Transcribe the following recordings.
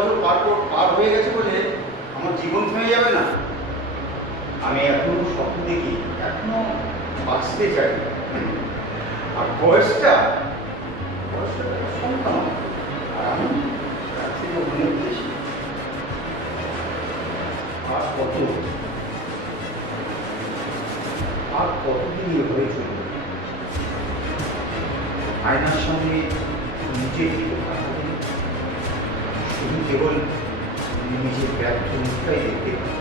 বছর পার হয়ে গেছে বলে আমার জীবন থেমে যাবে না। আমি এখনো স্বপ্ন দেখি, এখনো বাঁচতে চাই। আর বয়সটা সন্তান, আর আমি তার থেকে অনেক বেশি। আর কতদিন এভাবে চলবে? আয়নার সামনে নিজের দিকে তাকালে শুধু কেবল নিজের ব্যর্থ মুখটাই দেখতে পাই।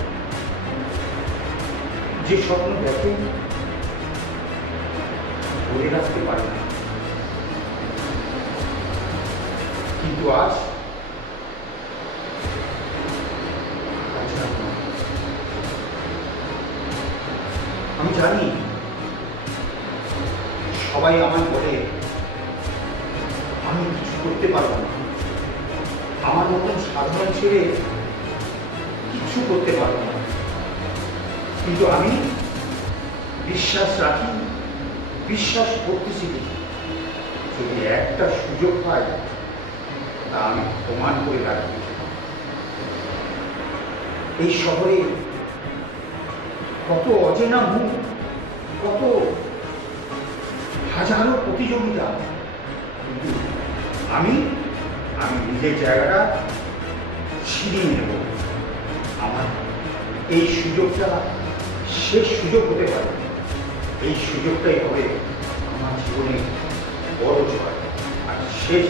যে স্বপ্ন দেখে ধরে রাখতে পারে না, কিন্তু আজ আমি জানি সবাই আমায় বলে আমি কিছু করতে পারবো না, আমার মতন সাধারণ ছেলে কিচ্ছু করতে পারবো না। কিন্তু আমি বিশ্বাস রাখি, বিশ্বাস করতে শিখি। যদি একটা সুযোগ পাই তা আমি প্রমাণ করে রাখি। এই শহরে কত অচেনা মুখ, কত হাজারো প্রতিযোগিতা, কিন্তু আমি নিজের জায়গাটা ছিনিয়ে নেব। আমার এই সুযোগটা শেষ সুযোগ হতে পারে। এই সুযোগটাই হবে আমার জীবনে বড় জয় আর শেষ